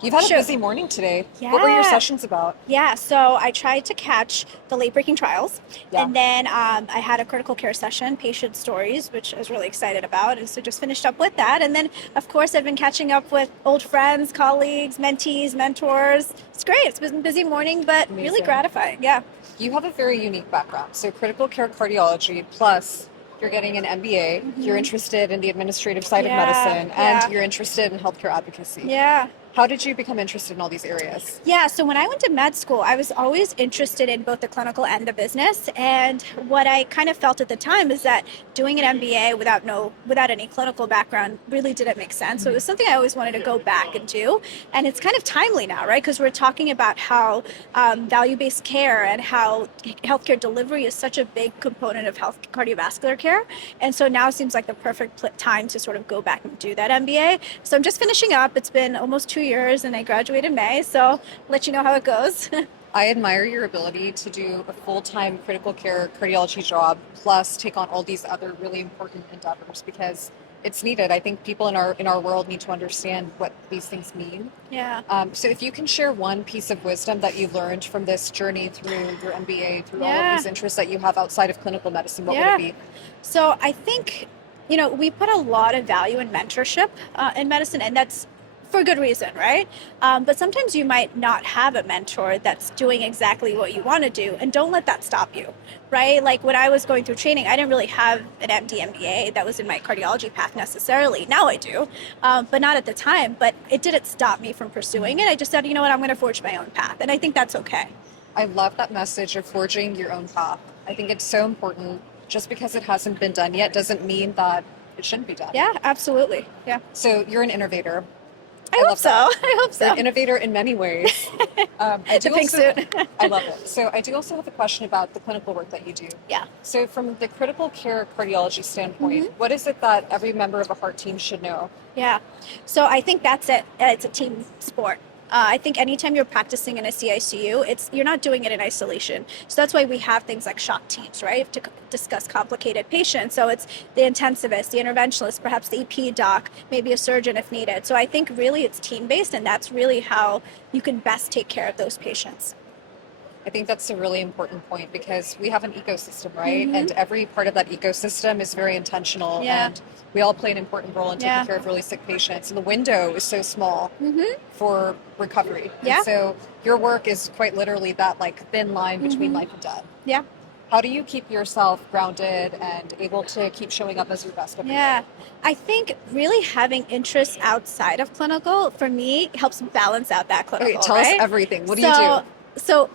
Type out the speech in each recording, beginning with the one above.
You've had a Sure. busy morning today. What were your Yeah. sessions about? Yeah. So I tried to catch the late breaking trials. Yeah. And then I had a critical care session, patient stories, which I was really excited about. And so just finished up with that. And then, of course, I've been catching up with old friends, colleagues, mentees, mentors. It's great. It's been a busy morning, but really Amazing. gratifying. Yeah. You have a very unique background. So, critical care cardiology, plus you're getting an MBA, you're hmm interested in the administrative side of Yeah. medicine, and Yeah. you're interested in healthcare advocacy. Yeah. How did you become interested in all these areas? Yeah, so when I went to med school, I was always interested in both the clinical and the business. And what I kind of felt at the time is that doing an MBA without any clinical background really didn't make sense. So it was something I always wanted to go back and do. And it's kind of timely now, right? Because we're talking about how value-based care and how healthcare delivery is such a big component of health cardiovascular care. And so now seems like the perfect time to sort of go back and do that MBA. So I'm just finishing up. It's been almost 2 years and I graduated in May. So I'll let you know how it goes. I admire your ability to do a full-time critical care cardiology job, plus take on all these other really important endeavors because it's needed. I think people in our world need to understand what these things mean. Yeah. So if you can share one piece of wisdom that you learned from this journey through your MBA, through all of Yeah. these interests that you have outside of clinical medicine, what would it Yeah. be? So I think, we put a lot of value in mentorship in medicine, and that's for good reason, right? But sometimes you might not have a mentor that's doing exactly what you want to do, and don't let that stop you, right? Like when I was going through training, I didn't really have an MD, MBA that was in my cardiology path necessarily. Now I do, but not at the time. But it didn't stop me from pursuing it. I just said, you know what, I'm going to forge my own path, and I think that's okay. I love that message of forging your own path. I think it's so important. Just because it hasn't been done yet doesn't mean that it shouldn't be done. Yeah, absolutely. Yeah, So you're an innovator. I I hope love so. that. I hope You're an so. innovator in many ways. I The do pink also, suit. I love it. So I do also have a question about the clinical work that you do. Yeah. So from the critical care cardiology standpoint, hmm what is it that every member of a heart team should know? Yeah. So I think that's it. It's a team sport. I think anytime you're practicing in a CICU, you're not doing it in isolation. So that's why we have things like shock teams, right, to discuss complicated patients. So it's the intensivist, the interventionalist, perhaps the EP doc, maybe a surgeon if needed. So I think really it's team based, and that's really how you can best take care of those patients. I think that's a really important point because we have an ecosystem, right? hmm And every part of that ecosystem is very intentional Yeah. and we all play an important role in taking Yeah. care of really sick patients. And the window is so small hmm for recovery. And Yeah. so your work is quite literally that like thin line between hmm life and death. Yeah. How do you keep yourself grounded and able to keep showing up as your best every day? Yeah, I think really having interests outside of clinical for me helps balance out that Okay, clinical, tell us right? everything. What do you do? So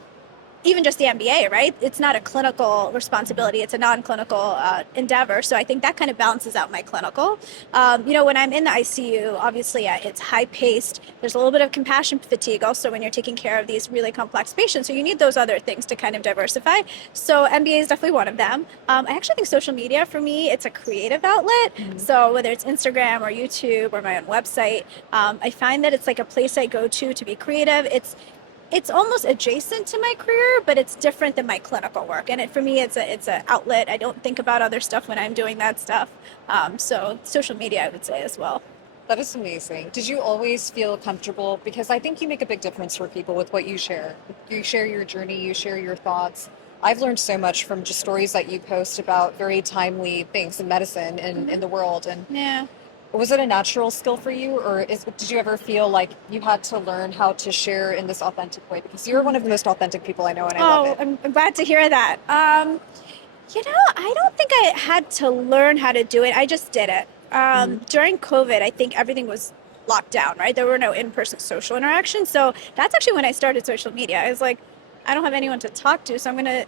even just the MBA, right? It's not a clinical responsibility; it's a non-clinical endeavor. So I think that kind of balances out my clinical. When I'm in the ICU, obviously it's high-paced. There's a little bit of compassion fatigue also when you're taking care of these really complex patients. So you need those other things to kind of diversify. So MBA is definitely one of them. I actually think social media for me, it's a creative outlet. Mhm. So whether it's Instagram or YouTube or my own website, I find that it's like a place I go to be creative. It's almost adjacent to my career, but it's different than my clinical work. And for me, it's a outlet. I don't think about other stuff when I'm doing that stuff. So social media, I would say as well. That is amazing. Did you always feel comfortable? Because I think you make a big difference for people with what you share. You share your journey, you share your thoughts. I've learned so much from just stories that you post about very timely things in medicine and in hmm the world. And Yeah. was it a natural skill for you, or did you ever feel like you had to learn how to share in this authentic way? Because you're one of the most authentic people I know, and I love Oh, it. I'm glad to hear that. I don't think I had to learn how to do it. I just did it. Mhm. During COVID, I think everything was locked down, right? There were no in-person social interactions. So that's actually when I started social media. I was like, I don't have anyone to talk to, so I'm going to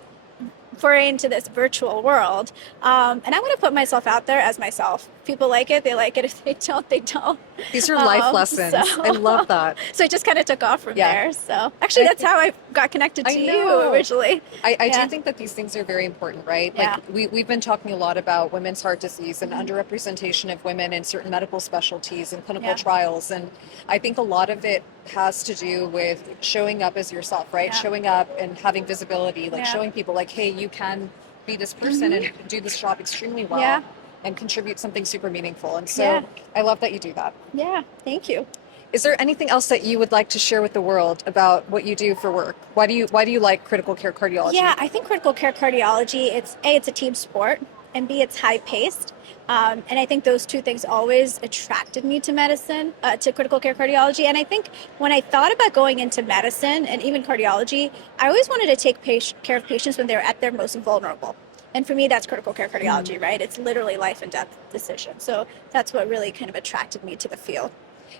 foray into this virtual world. And I'm going to put myself out there as myself. People like it, they like it. If they don't, they don't. These are life So, lessons. I love that. so it just kind of took off from Yeah. there. So actually, I that's how I got connected I to you know. originally. I do Yeah, think that these things are very important, right? Like yeah, we've been talking a lot about women's heart disease and mhm, underrepresentation of women in certain medical specialties and clinical yeah, trials. And I think a lot of it has to do with showing up as yourself, right? yeah, Showing up and having visibility, like yeah, showing people like, hey, you can be this person hmm and do this job extremely well yeah, and contribute something super meaningful. And yeah, so I love that you do that. yeah. Thank you. Is there anything else that you would like to share with the world about what you do for work? Why do you like critical care cardiology? Yeah, I think critical care cardiology, it's a team sport, and B, it's high paced. And I think those two things always attracted me to medicine, to critical care cardiology. And I think when I thought about going into medicine and even cardiology, I always wanted to take care of patients when they're at their most vulnerable. And for me, that's critical care cardiology, right? It's literally life and death decision. So that's what really kind of attracted me to the field.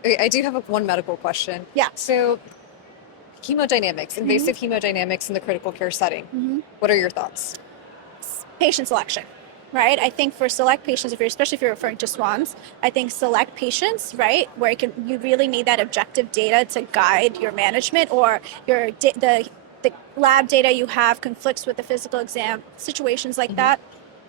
Okay, I do have one medical question. Yeah. So, hemodynamics, invasive hemodynamics in the critical care setting. What are your thoughts? Patient selection, right? I think for select patients, especially if you're referring to swans, I think select patients, right, where you really need that objective data to guide your management, or the lab data you have conflicts with the physical exam, situations like that.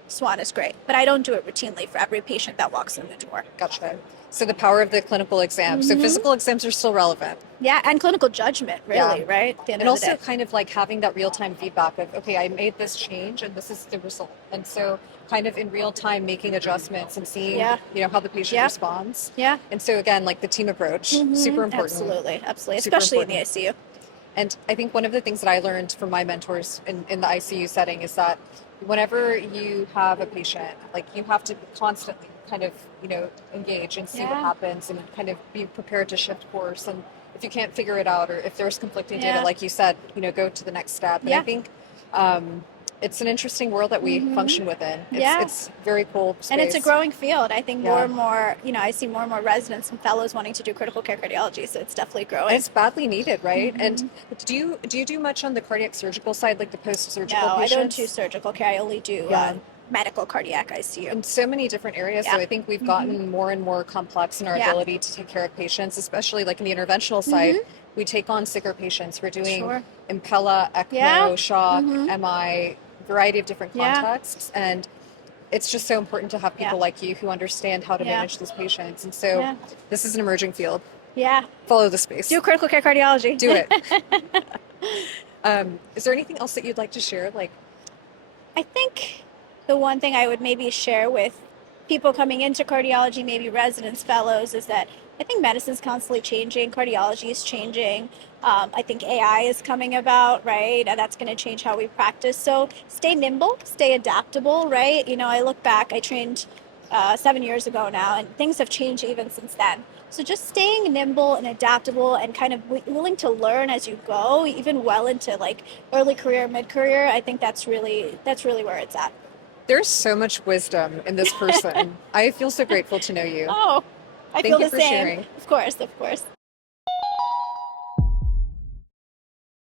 Swan is great, but I don't do it routinely for every patient that walks in the door. Gotcha. So the power of the clinical exam. So physical exams are still relevant. Yeah, and clinical judgment, really, right? At the end And of the also day. kind of like having that real-time feedback of, okay, I made this change and this is the result. And so kind of in real time making adjustments and seeing, how the patient responds. Yeah. And so again, like the team approach, super important. Absolutely, Super especially in important. the ICU. And I think one of the things that I learned from my mentors in the ICU setting is that whenever you have a patient, like you have to constantly kind of, engage and see what happens and kind of be prepared to shift course. And if you can't figure it out, or if there's conflicting data, like you said, go to the next step. And I think it's an interesting world that we function within. It's very cool space. And it's a growing field. I think more and more, I see more and more residents and fellows wanting to do critical care cardiology. So it's definitely growing. And it's badly needed, right? And do you do much on the cardiac surgical side, like the post-surgical patients? I don't do surgical care. I only do medical cardiac ICU. In so many different areas. So I think we've gotten more and more complex in our ability to take care of patients, especially like in the interventional side. We take on sicker patients. We're doing Impella, ECMO, shock, MI, variety of different contexts. And it's just so important to have people like you who understand how to manage those patients. And so this is an emerging field. Yeah. Follow the space. Do critical care cardiology. Do it. Is there anything else that you'd like to share? I think the one thing I would maybe share with people coming into cardiology, maybe residents, fellows, is that I think medicine's constantly changing. Cardiology is changing. I think AI is coming about, right? And that's going to change how we practice. So stay nimble, stay adaptable, right? I look back, I trained 7 years ago now, and things have changed even since then. So just staying nimble and adaptable and kind of willing to learn as you go, even well into like early career, mid-career, I think that's really where it's at. There's so much wisdom in this person. I feel so grateful to know you. Oh, I Thank feel you the for same. sharing. Of course.